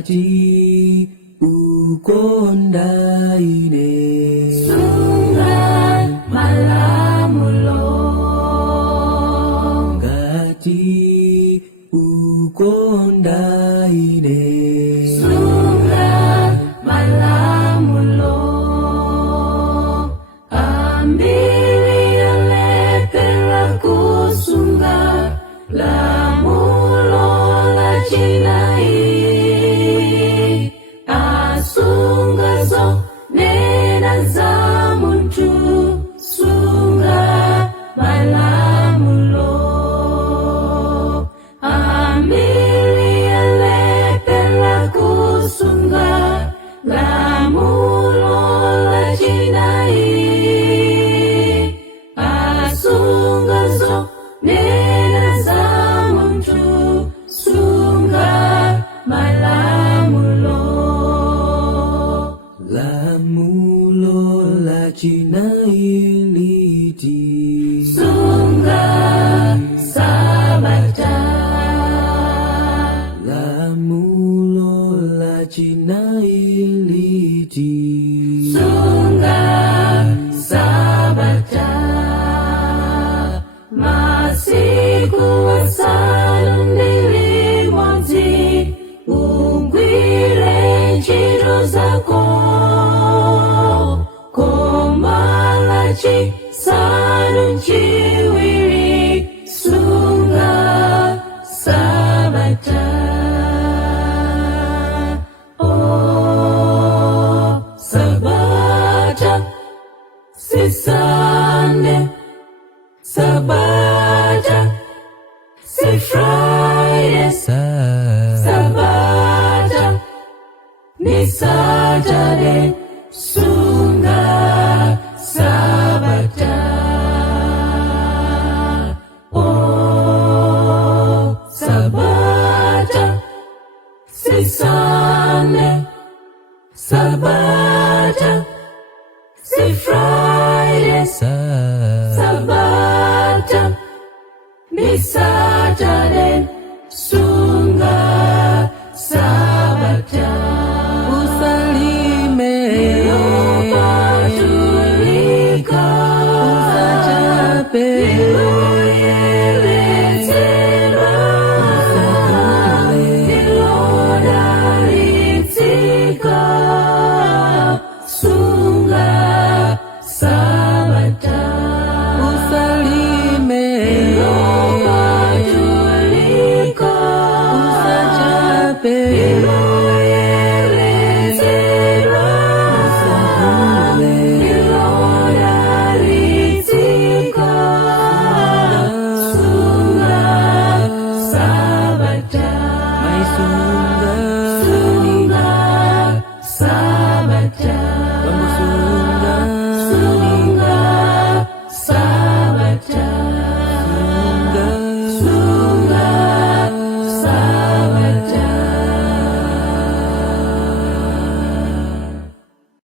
Ngati ukonda ine sunga malamulo. Ngati ukonda ine sunga malamulo. Ambili alepela kusunga lamulo la jinai. Asunga zo nena za muntu sunga malamulo. Ambili alepela kusunga lamulo la jinai. Asunga zo nena za muntu sunga malamulo. lamulo la jinai Sunga sabata. lamulo la jinai Sunga sabata. Masiku wasanundili mwanzi. Ungwile njiro zako. Komalachi sanunchiwiri. Sunga sabata. Oh, sabata. Si Sunday. Sabata. Si Friday. Sabata. Ni Saturday. Sunga sabata. Oh, sabata. Si Sunday. Sabata. Si Friday. Sabata. Ni Saturday.